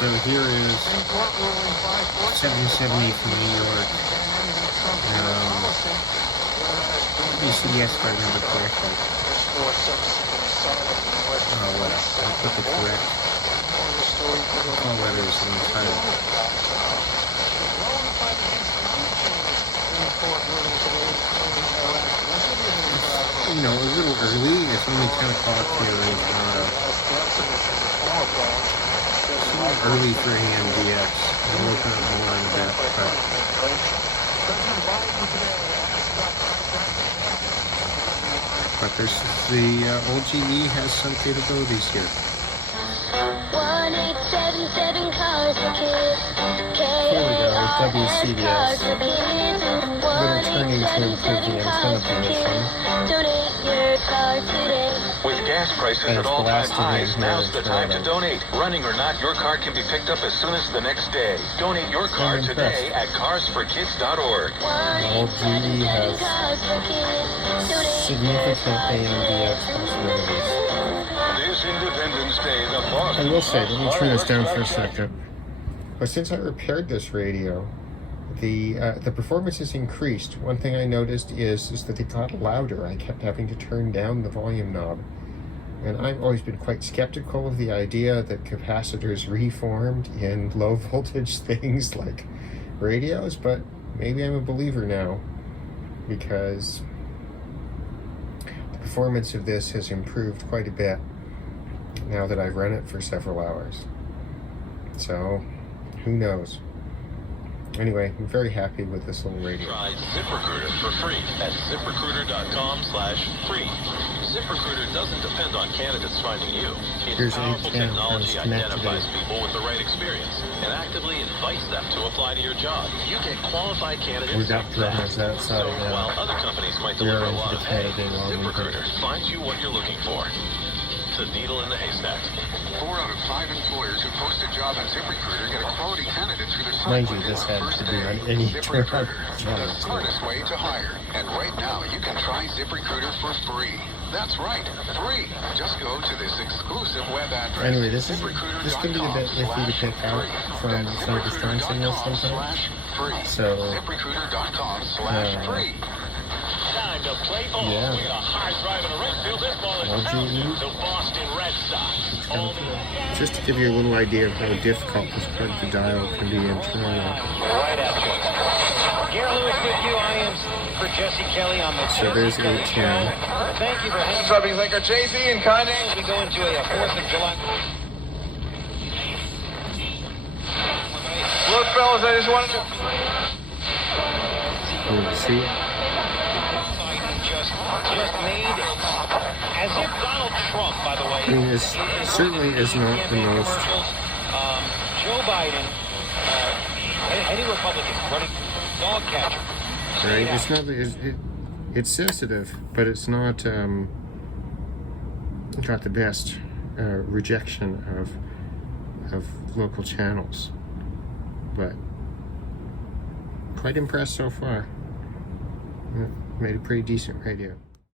So here is 770 from New York. WCBS, if I remember correctly. Oh, well, I'll put the correct call letters in the title. You know, a little early. It's only 10 o'clock here in Toronto. It's a little early for AMDX. We'll open up more in a bit, but there's the old GE has some capabilities here. 1877 cars for kids. Here we go, WCBS. Little turning to improve the antenna position. Donate your car today. With gas prices at all-time highs, now's the time to donate. Running or not, your car can be picked up as soon as the next day. Donate your car today at carsforkids.org. Old GE has significant AMDX possibilities. This Independence Day, the boss. I will say, let me turn this down for a second. But since I repaired this radio, the performance has increased. One thing I noticed is that it got louder. I kept having to turn down the volume knob. And I've always been quite skeptical of the idea that capacitors reformed in low voltage things like radios, but maybe I'm a believer now, because the performance of this has improved quite a bit now that I've run it for several hours. So, who knows? Anyway, I'm very happy with this little radio. Try ZipRecruiter for free at ZipRecruiter.com/free. ZipRecruiter doesn't depend on candidates finding you. Its powerful technology identifies people with the right experience and actively invites them to apply to your job. You get qualified candidates. We got drummers outside now. While other companies might deliver a lot of pay, ZipRecruiter finds you what you're looking for. The needle in the haystack. 4 out of 5 employers who post a job on ZipRecruiter get a quality candidate through their site. Mind you, this had to be on any ZipRecruiter, the smartest way to hire. And right now, you can try ZipRecruiter for free. That's right, free. Just go to this exclusive web address. Anyway, this can be a bit iffy to pick out from some of the strong signals sometimes. So, ZipRecruiter.com/free. Time to play ball. Yeah. We got a hard drive in the right field. This ball is LGE. the Boston Red Sox. Just to give you a little idea of how difficult this part of the dial can be in Toronto. Right at you. Gary Lewis with you. I am for Jesse Kelly on the So there's 810. Thank you for hanging. Subbies like our Jay-Z and Kanye. As we go into a 4th of July. Look, fellas, I just wanted to... See? Just made as if Donald Trump, by the way. I mean, this certainly is not the most... Joe Biden, any Republican running dog catcher. Right? It's not... It's sensitive, but it's not got the best rejection of local channels. But quite impressed so far. Made a pretty decent radio.